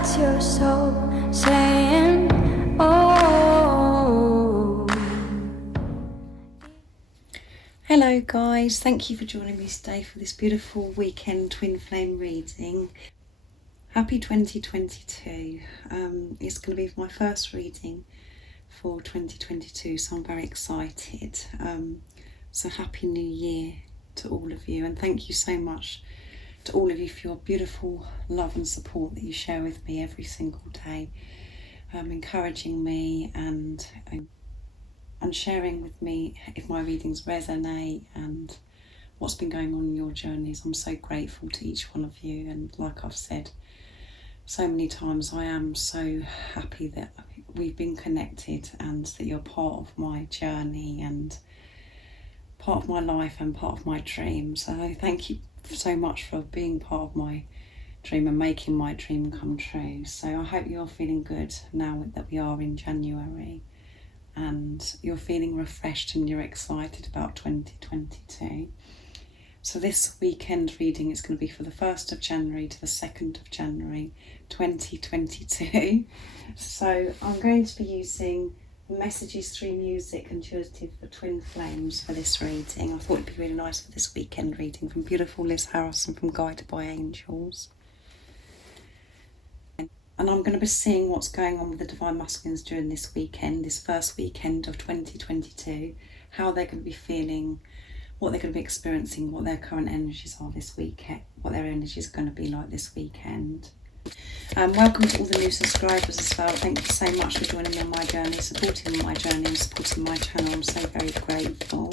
That's your soul saying, oh. Hello guys, thank you for joining me today for this beautiful weekend twin flame reading. Happy 2022. It's going to be my first reading for 2022, so I'm very excited. So happy new year to all of you, and thank you so much to all of you for your beautiful love and support that you share with me every single day, encouraging me and sharing with me if my readings resonate and what's been going on in your journeys. I'm so grateful to each one of you, and like I've said so many times, I am so happy that we've been connected and that you're part of my journey and part of my life and part of my dream. So thank you so much for being part of my dream and making my dream come true. So I hope you're feeling good now that we are in January, and you're feeling refreshed and you're excited about 2022. So this weekend reading is going to be for the 1st of January to the 2nd of January 2022. So I'm going to be using Messages Through Music Intuitive for Twin Flames for this reading. I thought it'd be really nice for this weekend reading from beautiful Liz Harrison from Guided by Angels. And I'm going to be seeing what's going on with the Divine Masculines during this weekend, this first weekend of 2022, how they're going to be feeling, what they're going to be experiencing, what their current energies are this weekend, what their energies are going to be like this weekend. Welcome to all the new subscribers as well. Thank you so much for joining me on my journey, supporting my journey and supporting my channel. I'm so very grateful.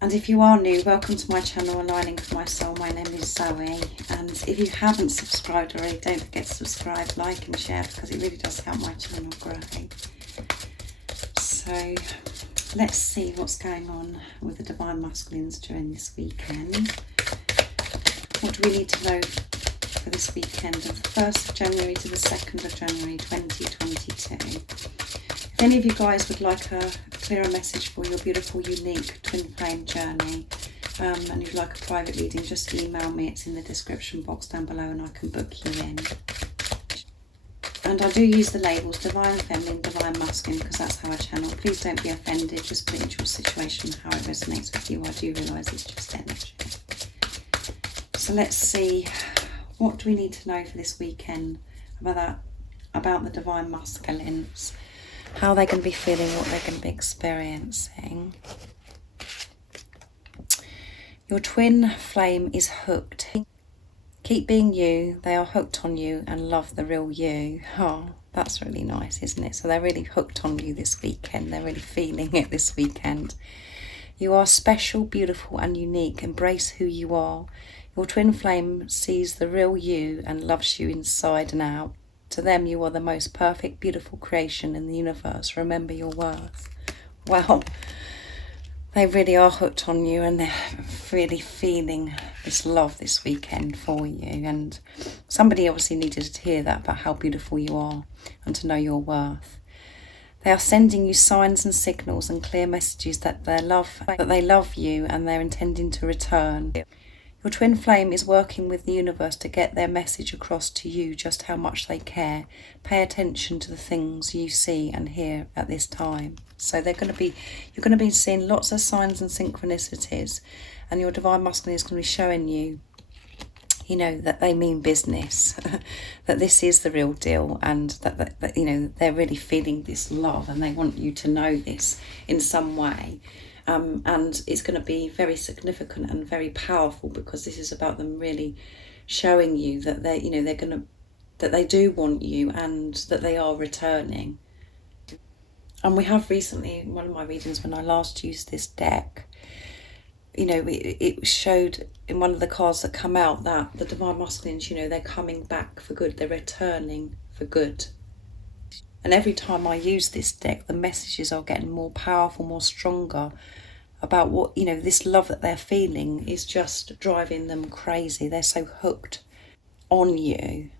And if you are new, welcome to my channel, Aligning with My Soul. My name is Zoe, and if you haven't subscribed already, don't forget to subscribe, like and share, because it really does help my channel grow. So let's see what's going on with the Divine Masculines during this weekend. What do we need to know for this weekend of the 1st of January to the 2nd of January 2022? If any of you guys would like a clearer message for your beautiful, unique twin flame journey, and you'd like a private reading, just email me. It's in the description box down below and I can book you in. And I do use the labels Divine Feminine, Divine Masculine, because that's how I channel. Please don't be offended, just put it into your situation how it resonates with you. I do realise it's just energy. So let's see, what do we need to know for this weekend about the Divine Masculines? How they're going to be feeling, what they're going to be experiencing. Your twin flame is hooked. Keep being you. They are hooked on you and love the real you. Oh, that's really nice, isn't it? So they're really hooked on you this weekend. They're really feeling it this weekend. You are special, beautiful and unique. Embrace who you are. Your twin flame sees the real you and loves you inside and out. To them, you are the most perfect, beautiful creation in the universe. Remember your worth. Well, they really are hooked on you, and they're really feeling this love this weekend for you. And somebody obviously needed to hear that, about how beautiful you are and to know your worth. They are sending you signs and signals and clear messages that they love you and they're intending to return. Your twin flame is working with the universe to get their message across to you, just how much they care. Pay attention to the things you see and hear at this time. So you're going to be seeing lots of signs and synchronicities, and your Divine Masculine is going to be showing you, that they mean business, that this is the real deal, and that they're really feeling this love and they want you to know this in some way. And it's going to be very significant and very powerful, because this is about them really showing you that that they do want you and that they are returning. And we have recently, in one of my readings, when I last used this deck, it showed in one of the cards that come out that the Divine Masculines, they're coming back for good, they're returning for good. And every time I use this deck, the messages are getting more powerful, more stronger, about what, this love that they're feeling is just driving them crazy. They're so hooked on you.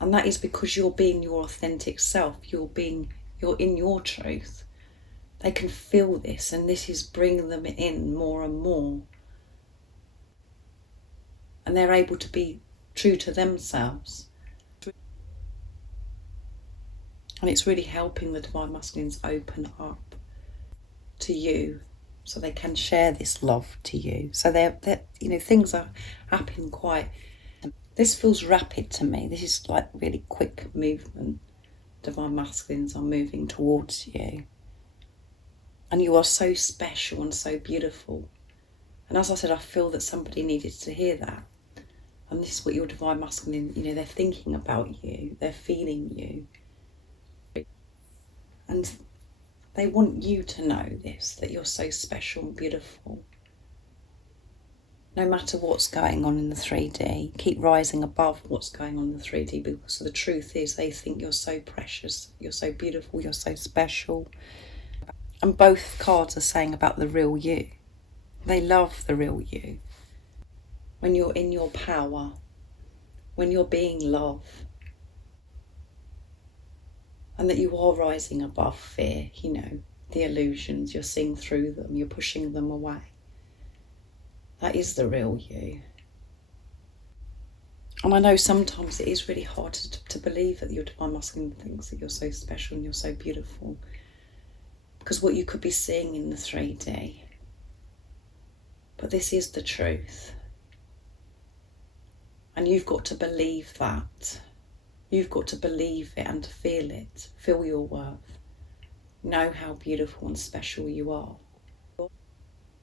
And that is because you're being your authentic self. You're in your truth. They can feel this, and this is bringing them in more and more. And they're able to be true to themselves. And it's really helping the Divine Masculines open up to you so they can share this love to you. So they're things are happening quite... This feels rapid to me. This is like really quick movement. Divine Masculines are moving towards you. And you are so special and so beautiful. And as I said, I feel that somebody needed to hear that. And this is what your Divine Masculine, they're thinking about you. They're feeling you. And they want you to know this, that you're so special and beautiful. No matter what's going on in the 3D, keep rising above what's going on in the 3D, because the truth is they think you're so precious, you're so beautiful, you're so special. And both cards are saying about the real you. They love the real you. When you're in your power, when you're being love, and that you are rising above fear, the illusions, you're seeing through them, you're pushing them away. That is the real you. And I know sometimes it is really hard to believe that your Divine Masculine thinks that you're so special and you're so beautiful, because what you could be seeing in the 3D. But this is the truth. And you've got to believe that. You've got to believe it and to feel it. Feel your worth. Know how beautiful and special you are.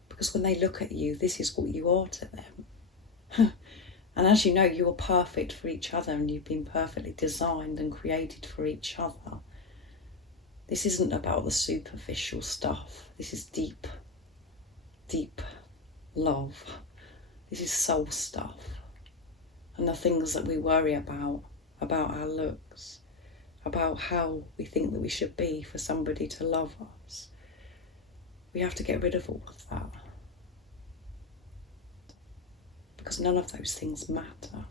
Because when they look at you, this is what you are to them. And as you know, you are perfect for each other, and you've been perfectly designed and created for each other. This isn't about the superficial stuff. This is deep, deep love. This is soul stuff. And the things that we worry about our looks, about how we think that we should be for somebody to love us. We have to get rid of all of that. Because none of those things matter.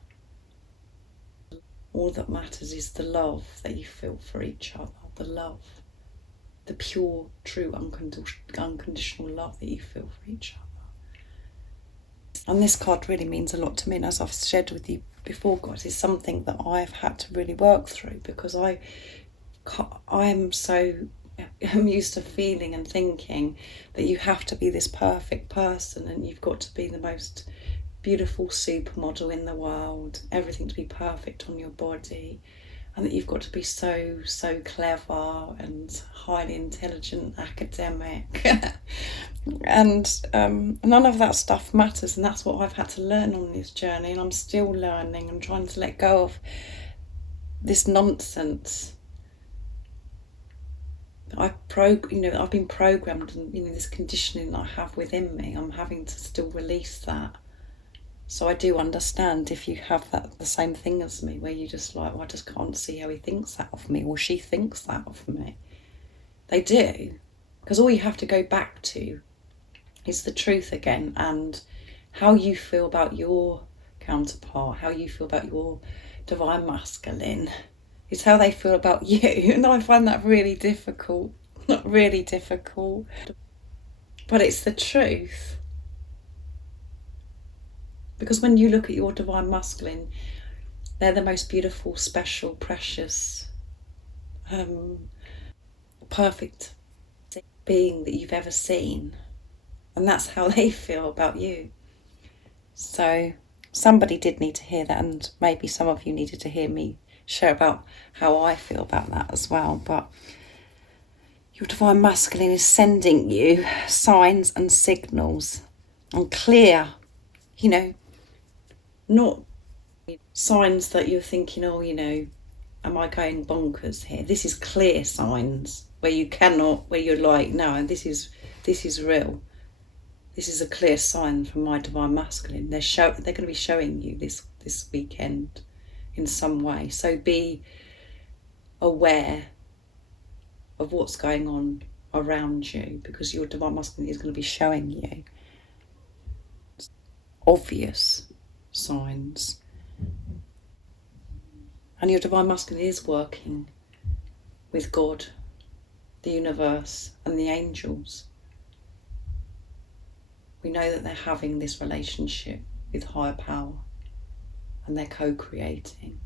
All that matters is the love that you feel for each other, the love, the pure, true, unconditional love that you feel for each other. And this card really means a lot to me, and as I've shared with you before, guys, it's something that I've had to really work through, because I'm used to feeling and thinking that you have to be this perfect person, and you've got to be the most beautiful supermodel in the world, everything to be perfect on your body, and that you've got to be so clever and highly intelligent, academic. And none of that stuff matters, and that's what I've had to learn on this journey, and I'm still learning and trying to let go of this nonsense. I've been programmed, and this conditioning that I have within me, I'm having to still release that. So I do understand if you have the same thing as me, where you just like, well, I just can't see how he thinks that of me, or she thinks that of me. They do, because all you have to go back to is the truth again, and how you feel about your counterpart, how you feel about your Divine Masculine, is how they feel about you. And I find that really difficult, not really difficult, but it's the truth. Because when you look at your Divine Masculine, they're the most beautiful, special, precious, perfect being that you've ever seen. And that's how they feel about you. So somebody did need to hear that, and maybe some of you needed to hear me share about how I feel about that as well. But your Divine Masculine is sending you signs and signals, and clear, not signs that you're thinking, am I going bonkers here? This is clear signs where you're like, no, this is real. This is a clear sign from my Divine Masculine. They're going to be showing you this weekend in some way. So be aware of what's going on around you, because your Divine Masculine is going to be showing you obvious signs. And your Divine Masculine is working with God, the universe, and the angels. We know that they're having this relationship with higher power, and they're co-creating.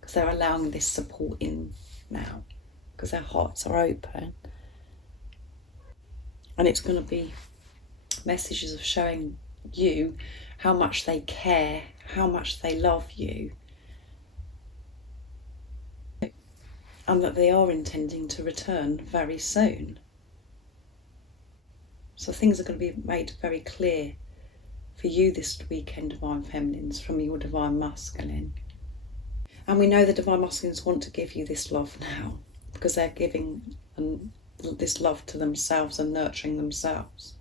Because they're allowing this support in now, because their hearts are open. And it's going to be messages of showing you how much they care, how much they love you, and that they are intending to return very soon. So things are going to be made very clear for you this weekend, Divine Feminines, from your Divine Masculine. And we know the Divine Masculines want to give you this love now, because they're giving this love to themselves and nurturing themselves.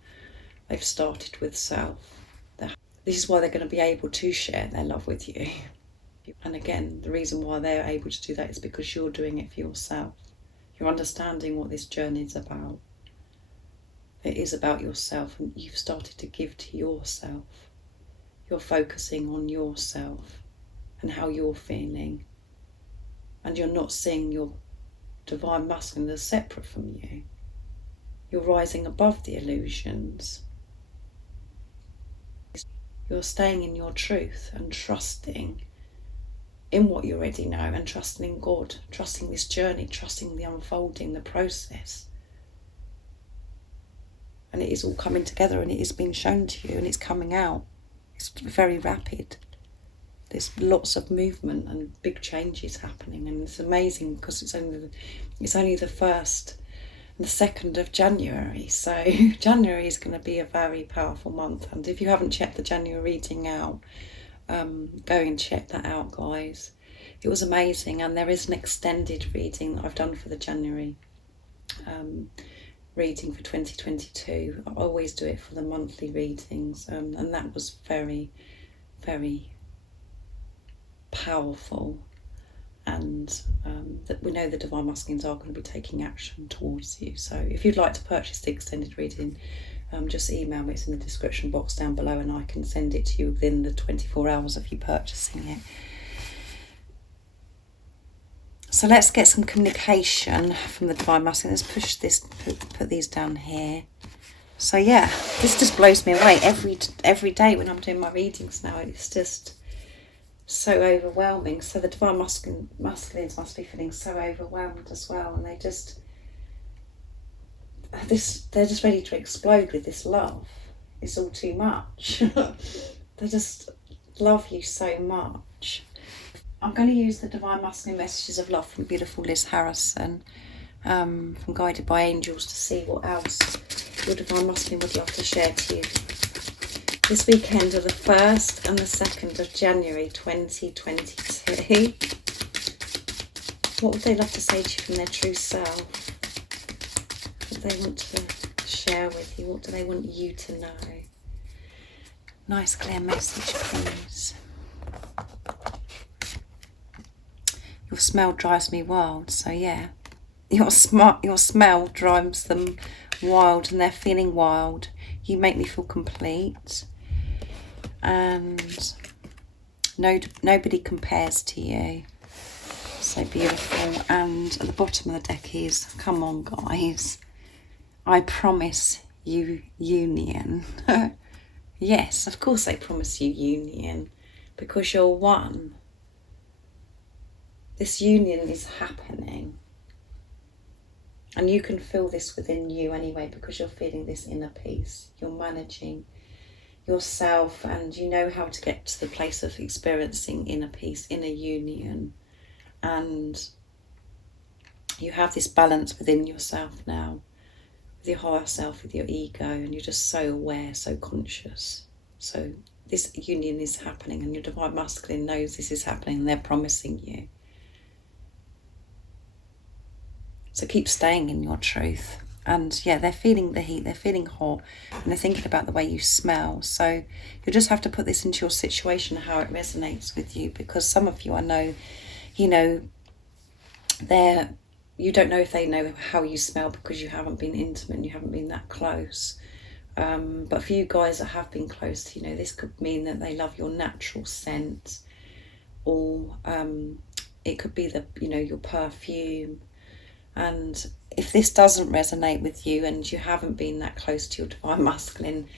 They've started with self. This is why they're going to be able to share their love with you. And again, the reason why they're able to do that is because you're doing it for yourself. You're understanding what this journey is about. It is about yourself, and you've started to give to yourself. You're focusing on yourself and how you're feeling. And you're not seeing your Divine Masculine as separate from you. You're rising above the illusions. You're staying in your truth and trusting in what you already know, and trusting in God, trusting this journey, trusting the unfolding, the process. And it is all coming together, and it is being shown to you, and it's coming out. It's very rapid. There's lots of movement and big changes happening, and it's amazing because it's only the 1st and the 2nd of January. So January is going to be a very powerful month. And if you haven't checked the January reading out, go and check that out, guys. It was amazing, and there is an extended reading that I've done for the January reading for 2022. I always do it for the monthly readings, and that was very, very powerful. And that we know the Divine Masculines are going to be taking action towards you. So if you'd like to purchase the extended reading, just email me. It's in the description box down below, and I can send it to you within the 24 hours of you purchasing it. So let's get some communication from the Divine Masculine. Let's push this, put these down here. So yeah, this just blows me away every day when I'm doing my readings now. It's just so overwhelming. So the Divine Masculines must be feeling so overwhelmed as well, and they're just ready to explode with this love. It's all too much. They just love you so much. I'm going to use the Divine Masculine Messages of Love from beautiful Liz Harrison, from Guided by Angels, to see what else your Divine Masculine would love to share to you this weekend of the 1st and the 2nd of January 2022. What would they love to say to you from their true self? What do they want to share with you? What do they want you to know? Nice clear message, please. Your smell drives me wild. So yeah, your smell drives them wild, and they're feeling wild. You make me feel complete, and nobody compares to you. So beautiful. And at the bottom of the deck is, come on guys, I promise you union. Yes, of course they promise you union, because you're one. This union is happening, and you can feel this within you anyway, because you're feeling this inner peace. You're managing yourself, and you know how to get to the place of experiencing inner peace, inner union, and you have this balance within yourself now, with your higher self, with your ego, and you're just so aware, so conscious. So this union is happening, and your Divine Masculine knows this is happening, and they're promising you. So keep staying in your truth. And yeah, they're feeling the heat, they're feeling hot, and they're thinking about the way you smell. So you just have to put this into your situation, how it resonates with you, because some of you, I know, you don't know if they know how you smell because you haven't been intimate and you haven't been that close. But for you guys that have been close, this could mean that they love your natural scent, or it could be your perfume. And if this doesn't resonate with you and you haven't been that close to your Divine Masculine,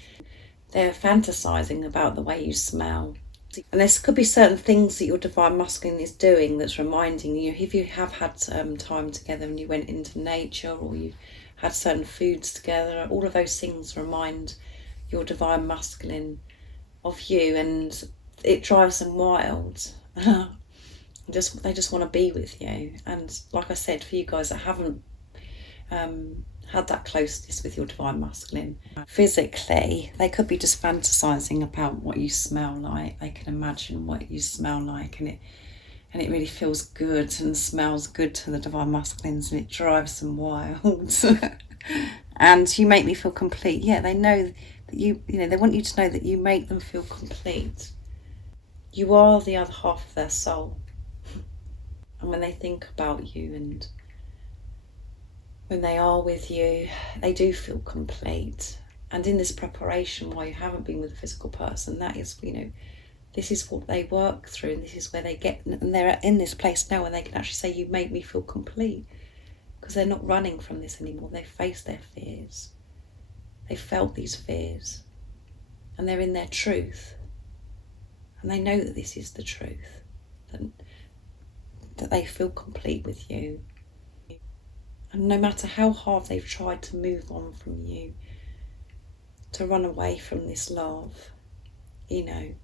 They're fantasizing about the way you smell. And there could be certain things that your divine masculine is doing that's reminding you, if you have had time together and you went into nature, or you had certain foods together, all of those things remind your divine masculine of you, and it drives them wild. They just want to be with you. And like I said, for you guys that haven't had that closeness with your divine masculine, physically, they could be just fantasizing about what you smell like. They can imagine what you smell like, and it really feels good and smells good to the divine masculines, and it drives them wild. And you make me feel complete. Yeah, they know that they want you to know that you make them feel complete. You are the other half of their soul. And when they think about you and when they are with you, they do feel complete. And in this preparation, while you haven't been with a physical person, that is, this is what they work through, and this is where they get, and they're in this place now where they can actually say, you make me feel complete, because they're not running from this anymore. They face their fears. They felt these fears, and they're in their truth. And they know that this is the truth, that they feel complete with you. And no matter how hard they've tried to move on from you, to run away from this love, and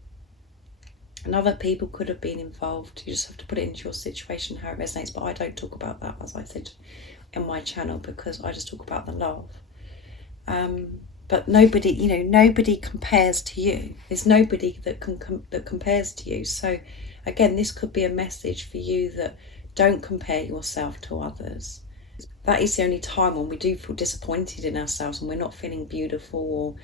other people could have been involved. You just have to put it into your situation, how it resonates. But I don't talk about that, as I said, in my channel, because I just talk about the love. But nobody compares to you. There's nobody that that compares to you. So again, this could be a message for you that don't compare yourself to others. That is the only time when we do feel disappointed in ourselves and we're not feeling beautiful or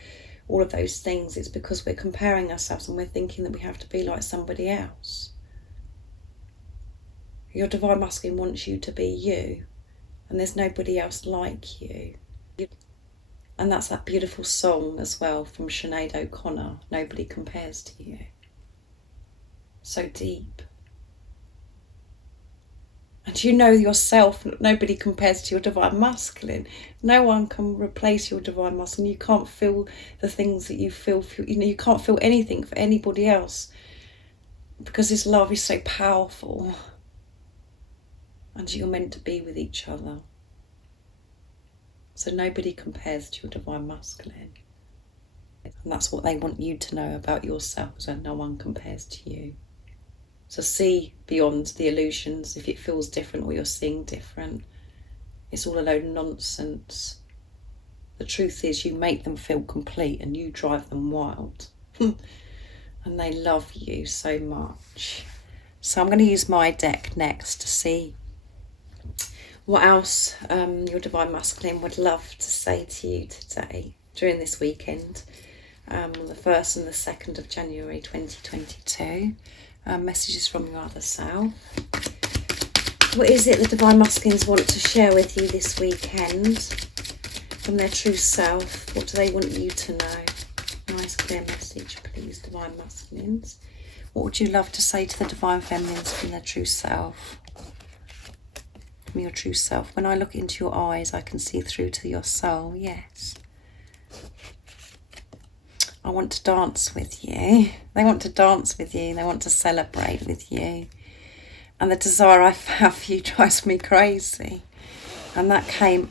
all of those things. It's because we're comparing ourselves and we're thinking that we have to be like somebody else. Your divine masculine wants you to be you, and there's nobody else like you. And that's that beautiful song as well from Sinead O'Connor, Nobody Compares to You. So deep. And you know yourself, nobody compares to your divine masculine. No one can replace your divine masculine. You can't feel the things that you feel. You can't feel anything for anybody else, because this love is so powerful. And you're meant to be with each other. So nobody compares to your divine masculine. And that's what they want you to know about yourself, so no one compares to you. So see beyond the illusions. If it feels different or you're seeing different, it's all a load of nonsense. The truth is, you make them feel complete and you drive them wild. And they love you so much. So I'm going to use my deck next to see what else your divine masculine would love to say to you today during this weekend, on the 1st and the 2nd of January 2022. Messages from your other self. What is it the divine masculines want to share with you this weekend from their true self? What do they want you to know? Nice clear message, please, divine masculines. What would you love to say to the divine feminines from their true self? From your true self. When I look into your eyes, I can see through to your soul. Yes. I want to dance with you. They want to dance with you. They want to celebrate with you. And the desire I have for you drives me crazy. And that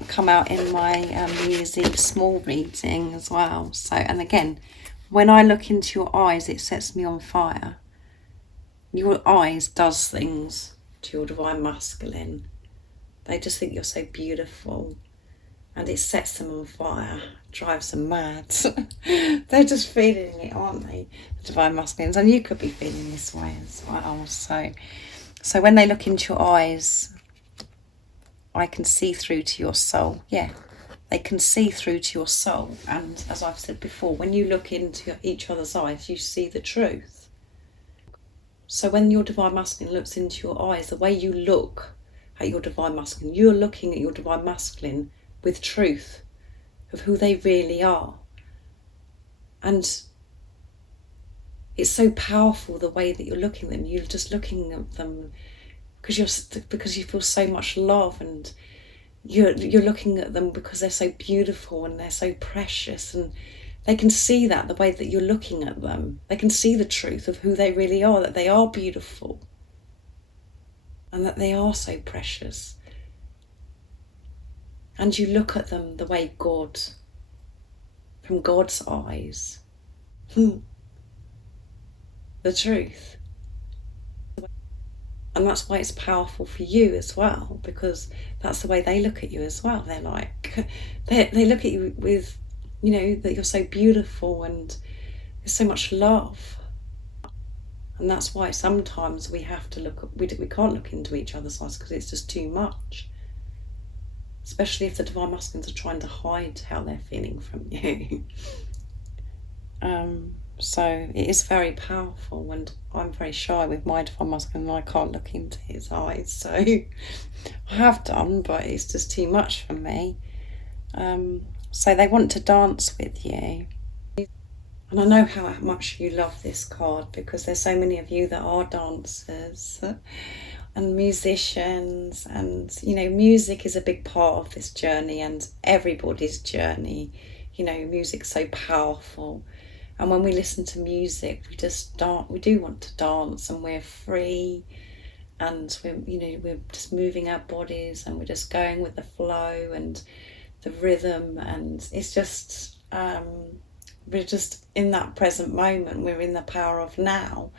come out in my New Year's Eve small reading as well. So, and again, when I look into your eyes, it sets me on fire. Your eyes does things to your divine masculine. They just think you're so beautiful. And it sets them on fire, drives them mad. They're just feeling it, aren't they? The divine masculines. And you could be feeling this way as well. So when they look into your eyes, I can see through to your soul. Yeah, they can see through to your soul. And as I've said before, when you look into each other's eyes, you see the truth. So when your divine masculine looks into your eyes, the way you look at your divine masculine, you're looking at your divine masculine with truth of who they really are. And it's so powerful the way that you're looking at them. You're just looking at them because you feel so much love, and you're looking at them because they're so beautiful and they're so precious, and They can see that the way that you're looking at them. They can see the truth of who they really are, that they are beautiful and that they are so precious. And you look at them the way God, from God's eyes. The truth. And that's why it's powerful for you as well, because that's the way they look at you as well. They're like, they look at you with, you know, that you're so beautiful and there's so much love. And that's why sometimes we have to look, we can't look into each other's eyes because it's just too much. Especially if the Divine Masculines are trying to hide how they're feeling from you. So it is very powerful, and I'm very shy with my Divine Masculine and I can't look into his eyes. So I have done, but it's just too much for me. So they want to dance with you. And I know how much you love this card because there's so many of you that are dancers and musicians, and you know, music is a big part of this journey and everybody's journey. You know, music's so powerful, and when we listen to music we do want to dance, and we're free, and we're just moving our bodies and we're just going with the flow and the rhythm, and it's just we're just in that present moment. We're in the power of now,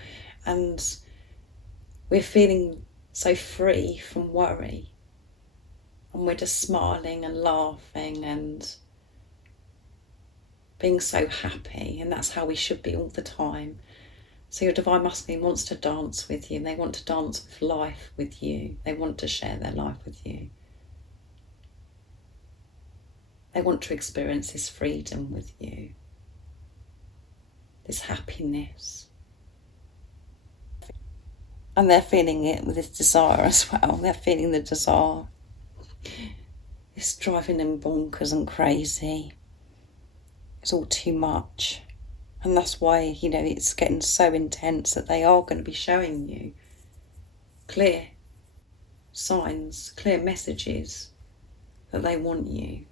and we're feeling so free from worry, and we're just smiling and laughing and being so happy, and that's how we should be all the time. So your Divine Masculine wants to dance with you, and they want to dance with life with you. They want to share their life with you. They want to experience this freedom with you, this happiness. And they're feeling it with this desire as well. They're feeling the desire. It's driving them bonkers and crazy. It's all too much. And that's why, you know, it's getting so intense that they are going to be showing you clear signs, clear messages that they want you.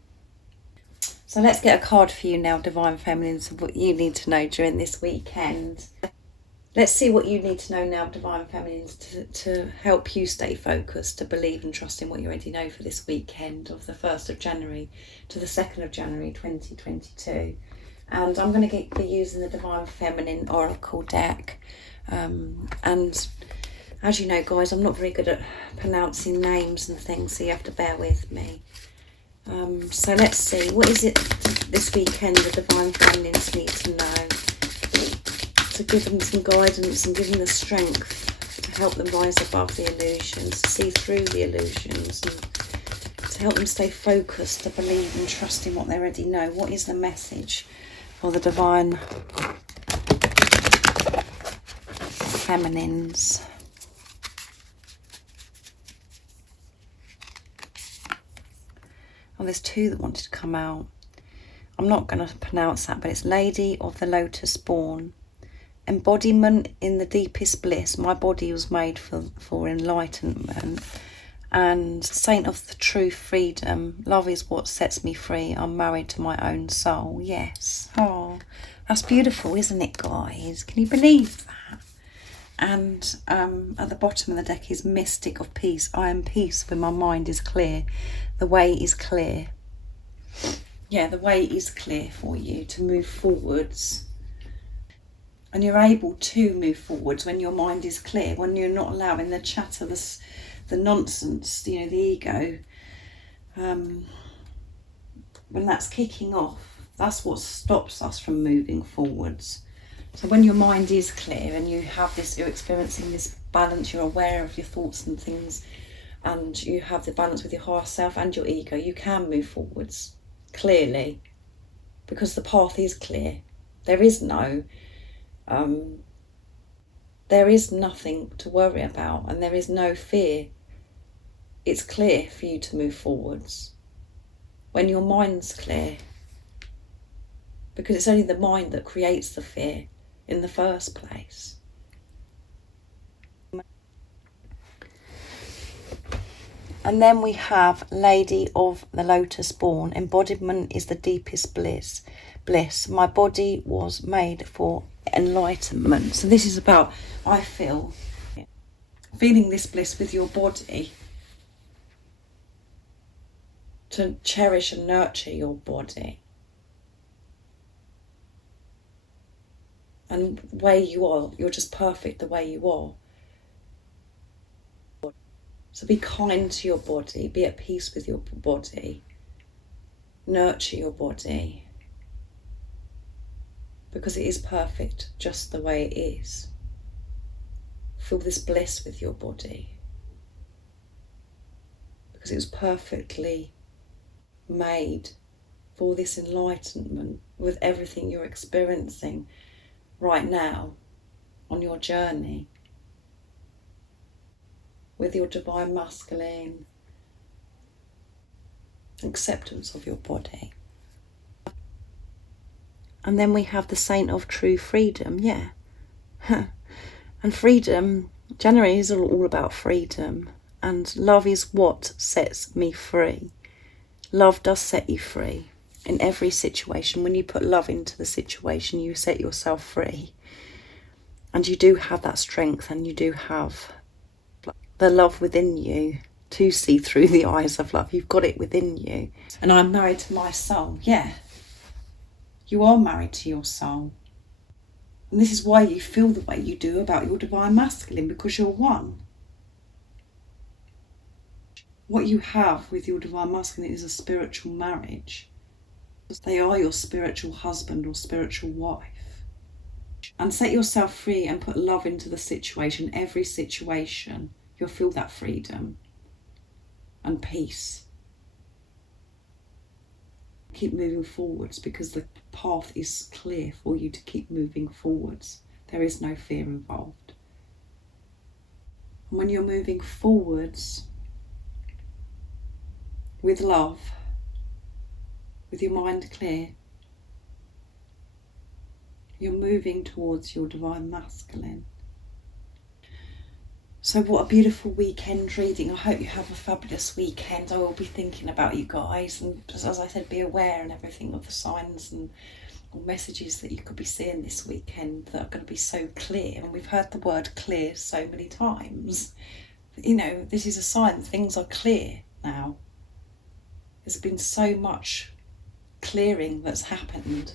So let's get a card for you now, Divine Feminines, of what you need to know during this weekend. Let's see what you need to know now, Divine Feminines, to help you stay focused, to believe and trust in what you already know for this weekend of the 1st of January to the 2nd of January 2022. And I'm going to be using the Divine Feminine Oracle deck. And as you know, guys, I'm not very good at pronouncing names and things, so you have to bear with me. So let's see, what is it this weekend the Divine Feminines need to know to give them some guidance and give them the strength to help them rise above the illusions, to see through the illusions, and to help them stay focused, to believe and trust in what they already know. What is the message for the Divine Feminines? Oh, there's two that wanted to come out. I'm not going to pronounce that, but it's Lady of the Lotus Born. Embodiment in the deepest bliss. My body was made for enlightenment. And Saint of the true freedom. Love is what sets me free. I'm married to my own soul. Yes. Oh, that's beautiful, isn't it, guys? Can you believe that? And at the bottom of the deck is Mystic of Peace. I am peace when my mind is clear. The way is clear. Yeah, the way is clear for you to move forwards. And you're able to move forwards when your mind is clear, when you're not allowing the chatter, the nonsense, you know, the ego. When that's kicking off, that's what stops us from moving forwards. So when your mind is clear and you have this, you're experiencing this balance, you're aware of your thoughts and things, and you have the balance with your higher self and your ego, you can move forwards clearly because the path is clear. There is nothing to worry about, and there is no fear. It's clear for you to move forwards when your mind's clear, because it's only the mind that creates the fear in the first place. And then we have Lady of the Lotus Born. Embodiment is the deepest bliss. bliss. My body was made for enlightenment. So this is about, I feel, feeling this bliss with your body, to cherish and nurture your body. And the way you are, you're just perfect the way you are. So be kind to your body, be at peace with your body, nurture your body, because it is perfect just the way it is. Feel this bliss with your body, because it was perfectly made for this enlightenment with everything you're experiencing right now on your journey with your divine masculine, acceptance of your body. And then we have the saint of true freedom, yeah. And freedom, January is all about freedom, and love is what sets me free. Love does set you free in every situation. When you put love into the situation, you set yourself free. And you do have that strength, and you do have the love within you to see through the eyes of love. You've got it within you. And I'm married to my soul. Yeah, you are married to your soul. And this is why you feel the way you do about your divine masculine, because you're one. What you have with your divine masculine is a spiritual marriage. They are your spiritual husband or spiritual wife. And set yourself free and put love into the situation, every situation. You'll feel that freedom and peace. Keep moving forwards, because the path is clear for you to keep moving forwards. There is no fear involved. And when you're moving forwards with love, with your mind clear, you're moving towards your divine masculine. So what a beautiful weekend reading. I hope you have a fabulous weekend. I will be thinking about you guys, and just, as I said, be aware and everything of the signs and messages that you could be seeing this weekend that are going to be so clear. And we've heard the word clear so many times. You know, this is a sign things are clear now. There's been so much clearing that's happened.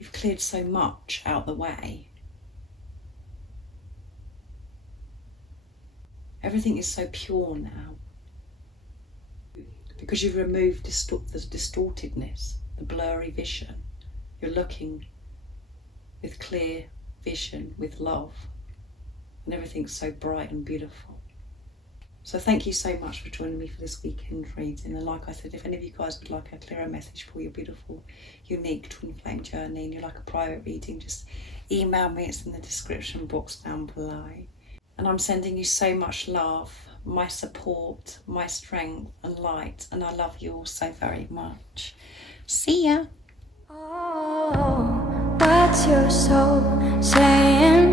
You've cleared so much out the way. Everything is so pure now, because you've removed the distortedness, the blurry vision. You're looking with clear vision, with love, and everything's so bright and beautiful. So thank you so much for joining me for this weekend reading. And like I said, if any of you guys would like a clearer message for your beautiful, unique twin flame journey, and you'd like a private reading, just email me. It's in the description box down below. And I'm sending you so much love, my support, my strength and light. And I love you all so very much. See ya. Oh, what's your soul saying?